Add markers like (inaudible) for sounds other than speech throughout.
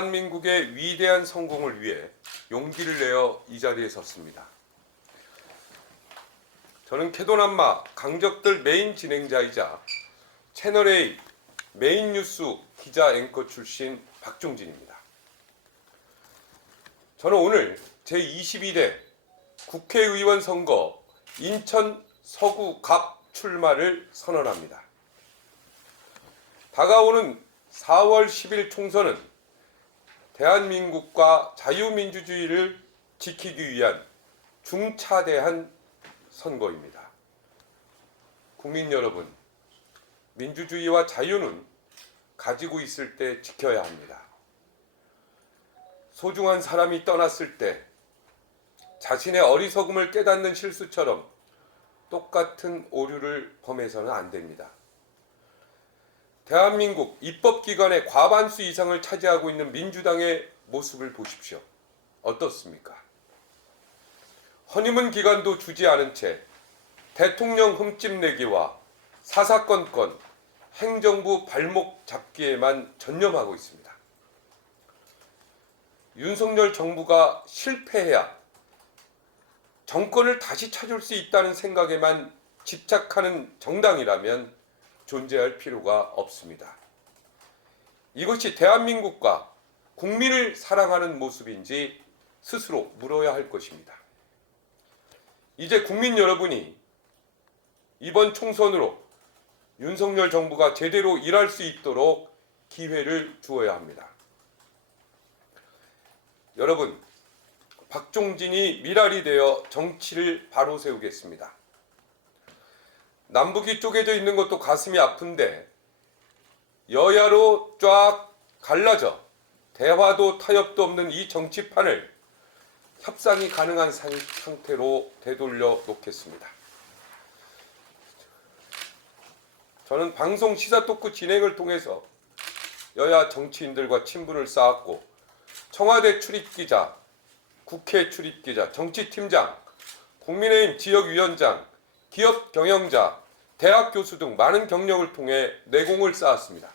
대한민국의 위대한 성공을 위해 용기를 내어 이 자리에 섰습니다. 저는 캐도남마 강적들 메인 진행자이자 채널A 메인 뉴스 기자 앵커 출신 박종진입니다. 저는 오늘 제22대 국회의원 선거 인천 서구 갑 출마를 선언합니다. 다가오는 4월 10일 총선은 대한민국과 자유민주주의를 지키기 위한 중차대한 선거입니다. 국민 여러분, 민주주의와 자유는 가지고 있을 때 지켜야 합니다. 소중한 사람이 떠났을 때 자신의 어리석음을 깨닫는 실수처럼 똑같은 오류를 범해서는 안 됩니다. 대한민국 입법기관의 과반수 이상을 차지하고 있는 민주당의 모습을 보십시오. 어떻습니까? 허니문 기간도 주지 않은 채 대통령 흠집내기와 사사건건 행정부 발목 잡기에만 전념하고 있습니다. 윤석열 정부가 실패해야 정권을 다시 찾을 수 있다는 생각에만 집착하는 정당이라면 존재할 필요가 없습니다. 이것이 대한민국과 국민을 사랑하는 모습인지 스스로 물어야 할 것입니다. 이제 국민 여러분이 이번 총선으로 윤석열 정부가 제대로 일할 수 있도록 기회를 주어야 합니다. 여러분, 박종진이 미랄이 되어 정치를 바로 세우겠습니다. 남북이 쪼개져 있는 것도 가슴이 아픈데 여야로 쫙 갈라져 대화도 타협도 없는 이 정치판을 협상이 가능한 상- 상태로 되돌려 놓겠습니다. 저는 방송 시사 토크 진행을 통해서 여야 정치인들과 친분을 쌓았고 청와대 출입 기자, 국회 출입 기자, 정치팀장, 국민의힘 지역위원장, 기업 경영자, 대학 교수 등 많은 경력을 통해 내공을 쌓았습니다.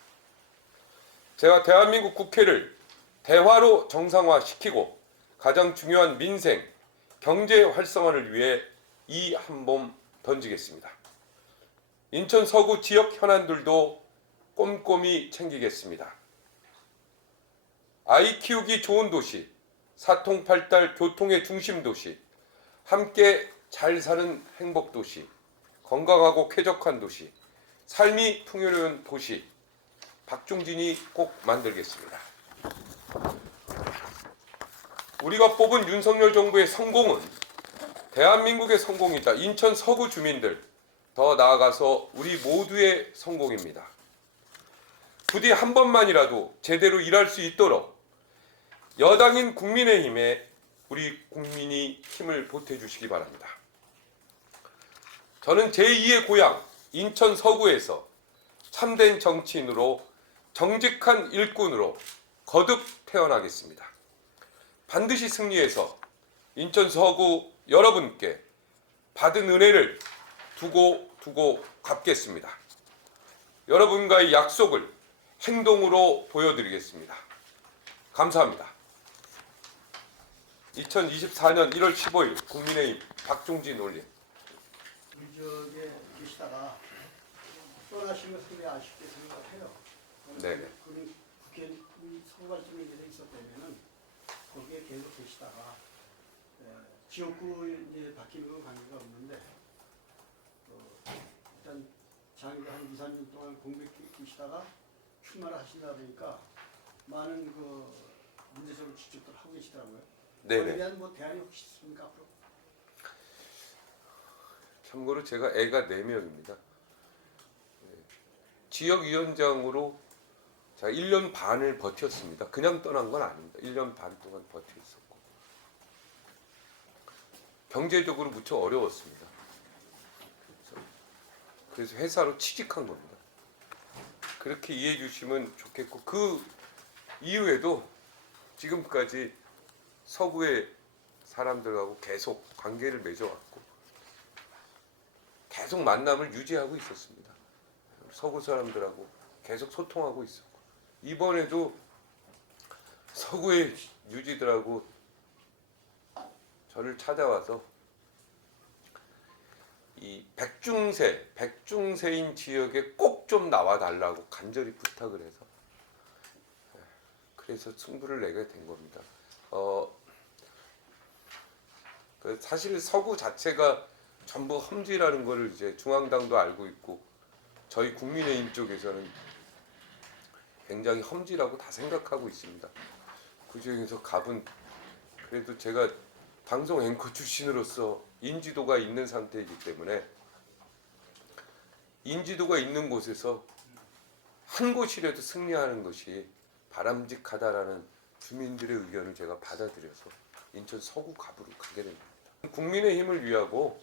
제가 대한민국 국회를 대화로 정상화시키고 가장 중요한 민생, 경제 활성화를 위해 이 한 몸 던지겠습니다. 인천 서구 지역 현안들도 꼼꼼히 챙기겠습니다. 아이 키우기 좋은 도시, 사통팔달 교통의 중심 도시, 함께 잘 사는 행복 도시, 건강하고 쾌적한 도시, 삶이 풍요로운 도시, 박종진이 꼭 만들겠습니다. 우리가 뽑은 윤석열 정부의 성공은 대한민국의 성공이자 인천 서구 주민들, 더 나아가서 우리 모두의 성공입니다. 부디 한 번만이라도 제대로 일할 수 있도록 여당인 국민의힘에 우리 국민이 힘을 보태주시기 바랍니다. 저는 제2의 고향 인천 서구에서 참된 정치인으로 정직한 일꾼으로 거듭 태어나겠습니다. 반드시 승리해서 인천 서구 여러분께 받은 은혜를 두고 두고 갚겠습니다. 여러분과의 약속을 행동으로 보여드리겠습니다. 감사합니다. 2024년 1월 15일 국민의힘 박종진 올림 저기 계시다가 떠나신 것 굉장히 아쉽게 생각해요. 네네. 그런 국회 선거발전에 대해서 있었다면은 거기에 계속 계시다가 에, 지역구 이제 바뀌는 건 관계가 없는데 어, 일단 장기 한 2, 3년 동안 공백 계시다가 출마를 하신다 그러니까 많은 그 문제적으로 지적들 하고 계시더라고요. 거기에 네네. 대한 뭐 대안이 혹시 있습니까 앞으로? 참고로 제가 애가 4명입니다. 지역위원장으로 제가 1년 반을 버텼습니다. 그냥 떠난 건 아닙니다. 1년 반 동안 버텨 있었고. 경제적으로 무척 어려웠습니다. 그래서 회사로 취직한 겁니다. 그렇게 이해해 주시면 좋겠고, 그 이후에도 지금까지 서구의 사람들하고 계속 관계를 맺어왔고, 계속 만남을 유지하고 있었습니다. 서구 사람들하고 계속 소통하고 있었고 이번에도 서구의 유지들하고 저를 찾아와서 이 백중세, 백중세인 지역에 꼭 좀 나와 달라고 간절히 부탁을 해서 예, 그래서 승부를 내게 된 겁니다. 어, 그 사실 서구 자체가 전부 험지라는 거를 이제 중앙당도 알고 있고 저희 국민의힘 쪽에서는 굉장히 험지라고 다 생각하고 있습니다. 그 중에서 갑은 그래도 제가 방송 앵커 출신으로서 인지도가 있는 상태이기 때문에 인지도가 있는 곳에서 한 곳이라도 승리하는 것이 바람직하다라는 주민들의 의견을 제가 받아들여서 인천 서구 갑으로 가게 됩니다. 국민의 힘을 위하고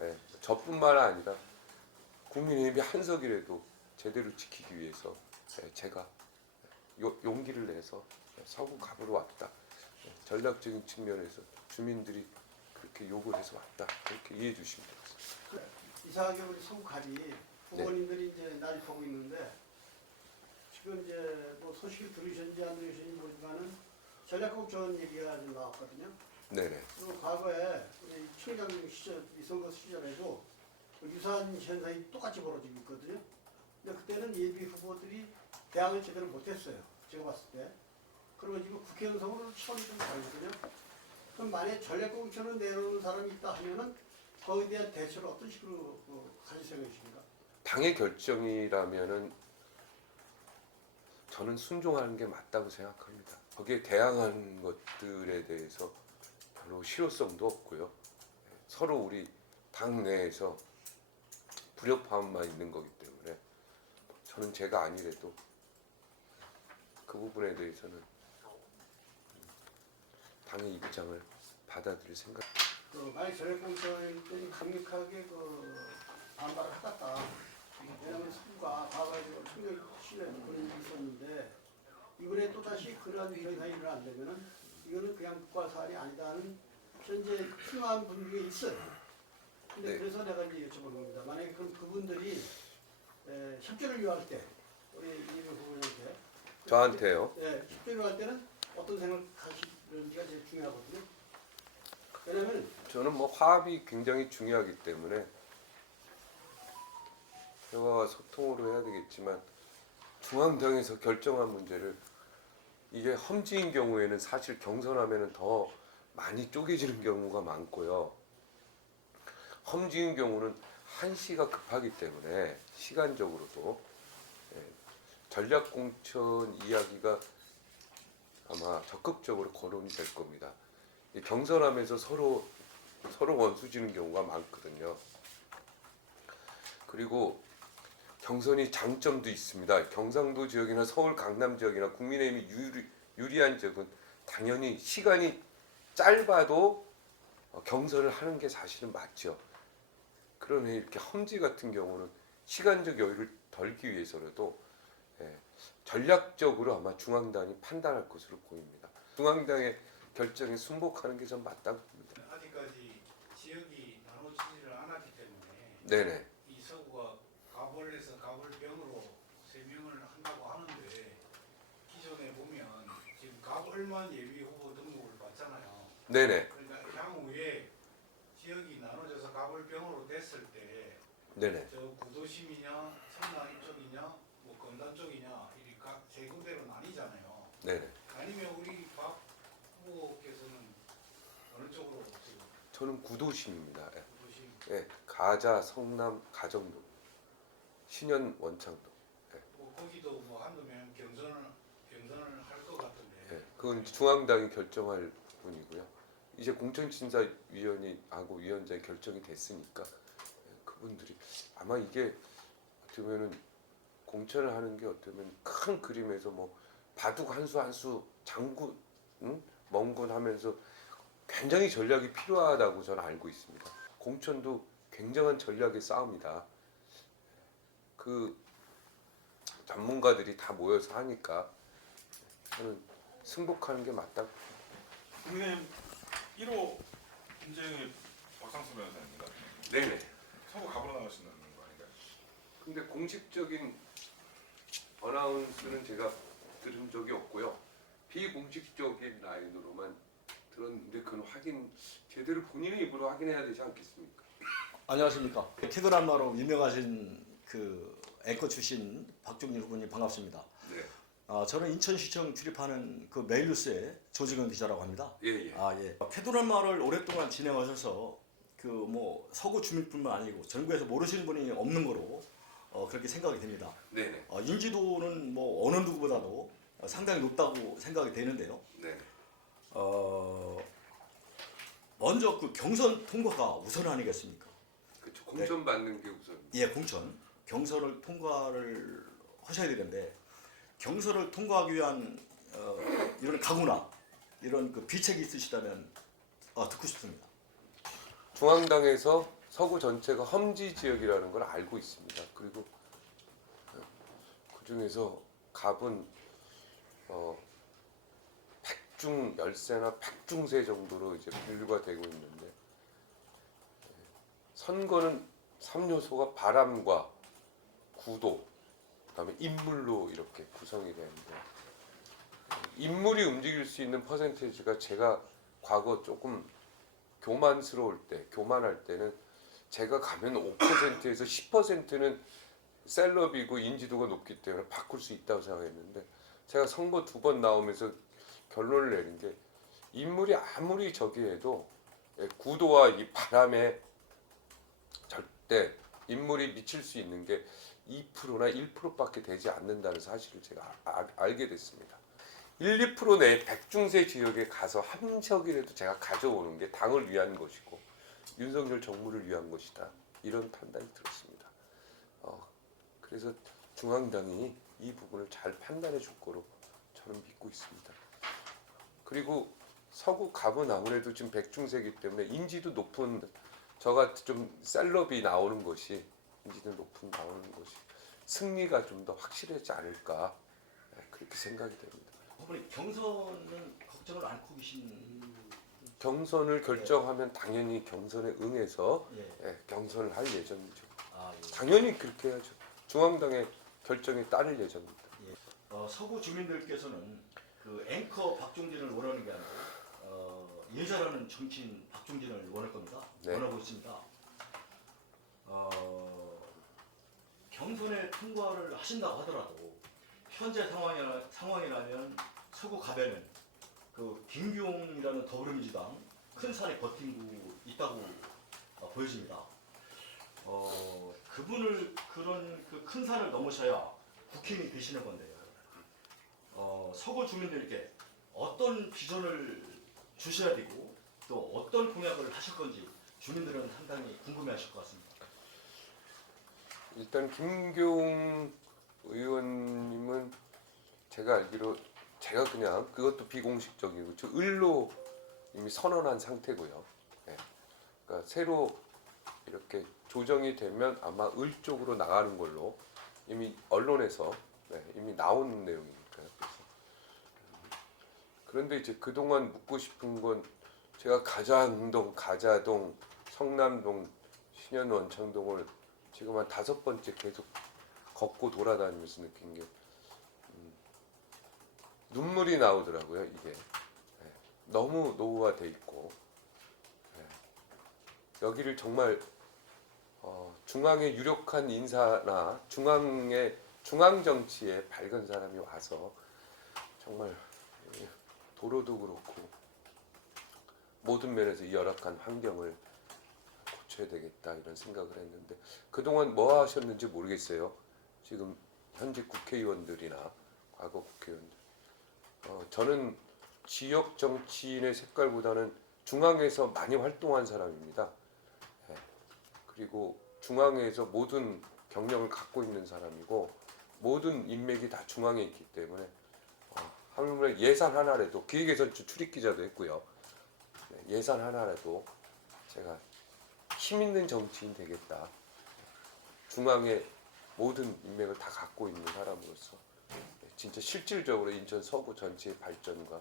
예, 저뿐만 아니라 국민의힘이 한석이라도 제대로 지키기 위해서 예, 제가 요- 용기를 내서 서구 갑으로 왔다. 예, 전략적인 측면에서 주민들이 그렇게 요구를 해서 왔다. 그렇게 이해해 주시면 되겠습니다. 이상하게 우리 서구 갑이 후보님들이 이제 날 보고 있는데 지금 이제 뭐 소식을 들으셨는지 안 들으셨는지 모르지만은 전략국 전 얘기가 좀 나왔거든요. 네네. 그리고 과거에 청장님 시절, 이 선거 시절에도 그 유사한 현상이 똑같이 벌어지고 있거든요. 근데 그때는 예비 후보들이 대항을 제대로 못했어요. 제가 봤을 때. 그리고 지금 국회의원 선거는 처음이 좀 다르거든요. 그럼 만약에 전략 공천을 내놓는 사람이 있다 하면은 거기에 대한 대처를 어떤 식으로 어, 가질 생각이십니까? 당의 결정이라면은 저는 순종하는 게 맞다고 생각합니다. 거기에 대항하는 것들에 대해서 별로 실효성도 없고요. 서로 우리 당 내에서 불협화음만 있는 거기 때문에 저는 제가 아니래도 그 부분에 대해서는 당의 입장을 받아들일 생각. 그 전략공천일 때는 강력하게 그 반발을 하겠다. 왜냐하면 과거에 그 청년 시절에 그런 일이 있었는데 이번에 또 다시 그러한 현상이 일어난다면은 이거는 그냥 국가 사안이 아니다는 현재 투명한 분위기가 있어요. 근데 네. 그래서 내가 이제 여쭤보는 겁니다. 만약에 그럼 그분들이 에, 협조를 요할 때 우리 이명 후보님한테 저한테요. 예, 협조를 요할 때는 어떤 생각을 가시는지가 제일 중요하거든요. 왜냐면 저는 뭐 화합이 굉장히 중요하기 때문에 대화와 소통으로 해야 되겠지만 중앙당에서 결정한 문제를 이게 험지인 경우에는 사실 경선하면은 더 많이 쪼개지는 경우가 많고요. 험지인 경우는 한시가 급하기 때문에 시간적으로도 예, 전략 공천 이야기가 아마 적극적으로 거론이 될 겁니다. 이 경선하면서 서로 서로 원수 지는 경우가 많거든요. 그리고 경선이 장점도 있습니다. 경상도 지역이나 서울 강남 지역이나 국민의힘이 유리, 유리한 지역은 당연히 시간이 짧아도 어, 경선을 하는 게 사실은 맞죠. 그러면 이렇게 험지 같은 경우는 시간적 여유를 덜기 위해서라도 예, 전략적으로 아마 중앙당이 판단할 것으로 보입니다. 중앙당의 결정에 순복하는 게전 맞다고 봅니다. 아직까지 지역이 나눠지지를 않았기 때문에 네네. 이 서구가 가벌에서 가벌병으로 세 명을 한다고 하는데 기존에 보면 지금 가벌만 예비 후보 등록을 받잖아요. 네네. 그러니까 향후에 지역이 나눠져서 가벌병으로 됐을 때저 네네. 구도심이냐 성남 이쪽이냐 뭐 건단 쪽이냐 이렇게 각세 군데로 나뉘잖아요. 네네. 아니면 우리 박 후보께서는 어느 쪽으로 지금 저는 구도심입니다. 예. 구도심 예. 가자, 성남, 가정도, 신현, 원창도. 뭐 거기도 뭐 한두면 경선을 경선을 할 것 같은데 예. 그건 중앙당이 결정할 부분이고요. 이제 공천심사위원이 하고 위원장이 결정이 됐으니까 예, 그분들이 아마 이게 어떻게 보면은 공천을 하는 게 어쩌면 큰 그림에서 뭐 바둑 한 수 한 수 장군 응? 멍군 하면서 굉장히 전략이 필요하다고 저는 알고 있습니다. 공천도 굉장한 전략의 싸움이다. 그 전문가들이 다 모여서 하니까 저는 승복하는 게 맞다. 국민의힘 1호 김재영의 박상수 변호사입니다. 네네. 서구 갑으로 나가신다는 거 아닌가요? 근데 공식적인 어나운스는 제가 들은 적이 없고요. 비공식적 그건 확인 제대로 본인의 입으로 확인해야 되지 않겠습니까? 안녕하십니까. 캐그란마로 유명하신 그 앵커 출신 박종일 후보님 반갑습니다. 네. 아, 저는 인천시청 출입하는 그 메일뉴스의 조직원 기자라고 합니다. 예 예. 아 예. 캐드란마를 오랫동안 진행하셔서 그 뭐 서구 주민뿐만 아니고 전국에서 모르시는 분이 없는 거로 어, 그렇게 생각이 됩니다. 네 네. 어, 인지도는 뭐 어느 누구보다도 어, 상당히 높다고 생각이 되는데요. 네. 어, 먼저 그 경선 통과가 우선 아니겠습니까? 그렇죠. 공천 받는 게 우선. 예, 공천 경선을 통과를 하셔야 되는데 경선을 통과하기 위한 어, 이런 각오나 이런 그 비책이 있으시다면 어, 듣고 싶습니다. 중앙당에서 서구 전체가 험지 지역이라는 걸 알고 있습니다. 그리고 그 중에서 갑은 어, 백중 열세나 백중세 정도로 이제 분류가 되고 있는데 예, 선거는 3요소가 바람과 구도, 그 다음에 인물로 이렇게 구성이 되는데 인물이 움직일 수 있는 퍼센테이지가 제가 과거 조금 교만스러울 때, 교만할 때는 제가 가면 5%에서 10%는 셀럽이고 인지도가 높기 때문에 바꿀 수 있다고 생각했는데 제가 선거 두 번 나오면서 결론을 내린 게 인물이 아무리 저기 해도 예, 구도와 이 바람에 절대 인물이 미칠 수 있는 게 2%나 1%밖에 되지 않는다는 사실을 제가 아- 아- 알게 됐습니다. 1, 2%내 백중세 지역에 가서 한 적이라도 제가 가져오는 게 당을 위한 것이고 윤석열 정부를 위한 것이다 이런 판단이 들었습니다. 어, 그래서 중앙당이 이 부분을 잘 판단해 줄 거로 저는 믿고 있습니다. 그리고 서구 갑은 아무래도 지금 백중세이기 때문에 인지도 높은 저같이 좀 셀럽이 나오는 것이 인지도 높은 나오는 것이 승리가 좀 더 확실하지 않을까 네, 그렇게 생각이 됩니다. 어머니 경선은 걱정을 않고 계신 경선을 결정하면 당연히 경선에 응해서 예. 예, 경선을 할 예정이죠. 아, 예. 당연히 그렇게 해야죠. 중앙당의 결정에 따를 예정입니다. 어, 서구 주민들께서는 그 앵커 박종진을 원하는 게 아니고 어, 예자라는 정치인 박종진을 원할 겁니다. 네. 원하고 있습니다. 어, 경선에 통과를 하신다고 하더라도 현재 상황이라, 상황이라면 서구 가변은 그 김기용이라는 더불어민주당 큰 산에 버티고 있다고 어, 보여집니다. 어, 그분을 그런 그 큰 산을 넘으셔야 국힘이 되시는 건데요. 어, 서구 주민들께 어떤 비전을 주셔야 되고 또 어떤 공약을 하실 건지 주민들은 상당히 궁금해하실 것 같습니다. 일단 김경 의원님은 제가 알기로 제가 그냥 그것도 비공식적이고 저 을로 이미 선언한 상태고요. 예. 그러니까 새로 이렇게 조정이 되면 아마 을 쪽으로 나가는 걸로 이미 언론에서 네, 이미 나온 내용이니까요. 그래서 음, 그런데 이제 그동안 묻고 싶은 건 제가 가자흥동, 가자동, 성남동, 신현원, 창동을 지금 한 다섯 번째 계속 걷고 돌아다니면서 느낀 게 음, 눈물이 나오더라고요 이게. 예, 너무 노후화돼 있고. 예, 여기를 정말 어, 중앙의 유력한 인사나 중앙의 중앙 정치에 밝은 사람이 와서 정말 예, 도로도 그렇고 모든 면에서 이 열악한 환경을 고쳐야 되겠다 이런 생각을 했는데 그동안 뭐 하셨는지 모르겠어요. 지금 현직 국회의원들이나 과거 국회의원들. 어, 저는 지역 정치인의 색깔보다는 중앙에서 많이 활동한 사람입니다. 예. 그리고 중앙에서 모든 경력을 갖고 있는 사람이고 모든 인맥이 다 중앙에 있기 때문에 어, 하물며 예산 하나라도 기획예산 출입 기자도 했고요. 네, 예산 하나라도 제가 힘 있는 정치인 되겠다. 중앙의 모든 인맥을 다 갖고 있는 사람으로서 네, 진짜 실질적으로 인천 서구 전체의 발전과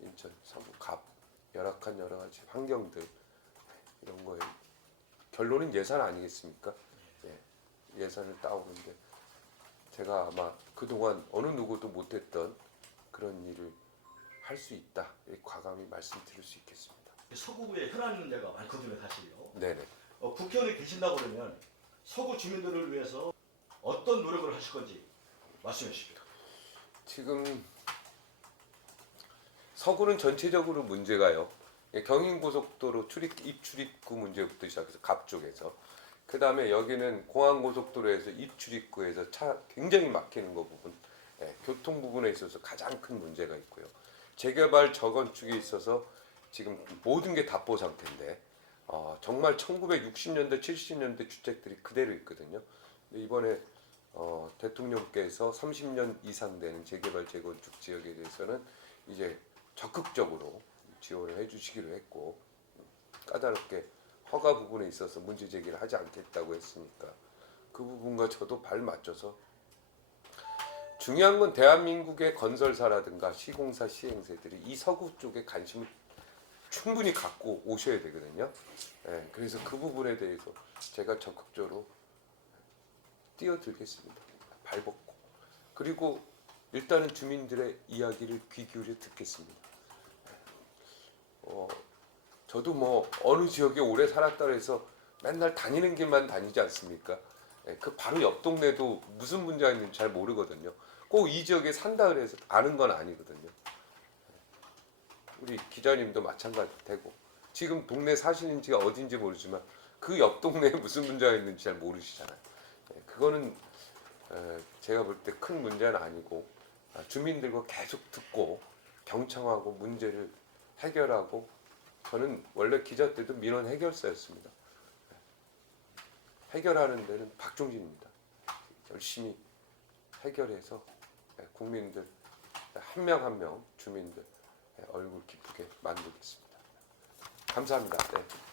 인천 서구 갑 열악한 여러 가지 환경들 네, 이런 거에 결론은 예산 아니겠습니까? 예, 예산을 따오는데 제가 아마 그동안 어느 누구도 못했던 그런 일을 할 수 있다. 과감히 말씀드릴 수 있겠습니다. 서구의 현안 문제가 많거든요, 사실요. 네네. 어, 국회의원이 계신다 그러면 서구 주민들을 위해서 어떤 노력을 하실 건지 말씀해 주십시오. 지금 서구는 전체적으로 문제가요. 경인고속도로 출입 입출입구 문제부터 시작해서 갑 쪽에서 그 다음에 여기는 공항고속도로에서 입출입구에서 차 굉장히 막히는 거 부분, 예, 교통 부분에 있어서 가장 큰 문제가 있고요. 재개발 저건축에 있어서 지금 모든 게 답보 상태인데 어, 정말 1960년대 70년대 주택들이 그대로 있거든요. 근데 이번에 어, 대통령께서 30년 이상 되는 재개발 재건축 지역에 대해서는 이제 적극적으로 지원을 해주시기로 했고 까다롭게 허가 부분에 있어서 문제 제기를 하지 않겠다고 했으니까 그 부분과 저도 발 맞춰서 중요한 건 대한민국의 건설사라든가 시공사 시행사들이 이 서구 쪽에 관심을 충분히 갖고 오셔야 되거든요. 예, 그래서 그 부분에 대해서 제가 적극적으로 뛰어들겠습니다. 발벗고 그리고 일단은 주민들의 이야기를 귀 기울여 듣겠습니다. 어, 저도 뭐 어느 지역에 오래 살았다 해서 맨날 다니는 길만 다니지 않습니까? 예, 그 바로 옆 동네도 무슨 문제가 있는지 잘 모르거든요. 꼭 이 지역에 산다 그래서 아는 건 아니거든요. 우리 기자님도 마찬가지 되고 지금 동네 사시는지가 어딘지 모르지만 그 옆 동네에 (laughs) 무슨 문제가 있는지 잘 모르시잖아요. 예, 그거는 에, 제가 볼 때 큰 문제는 아니고 아, 주민들과 계속 듣고 경청하고 문제를 해결하고 저는 원래 기자 때도 민원 해결사였습니다. 해결하는 데는 박종진입니다. 열심히 해결해서 예, 국민들 한 명 한명 주민들 예, 얼굴 기쁘게 만들겠습니다. 감사합니다. 네.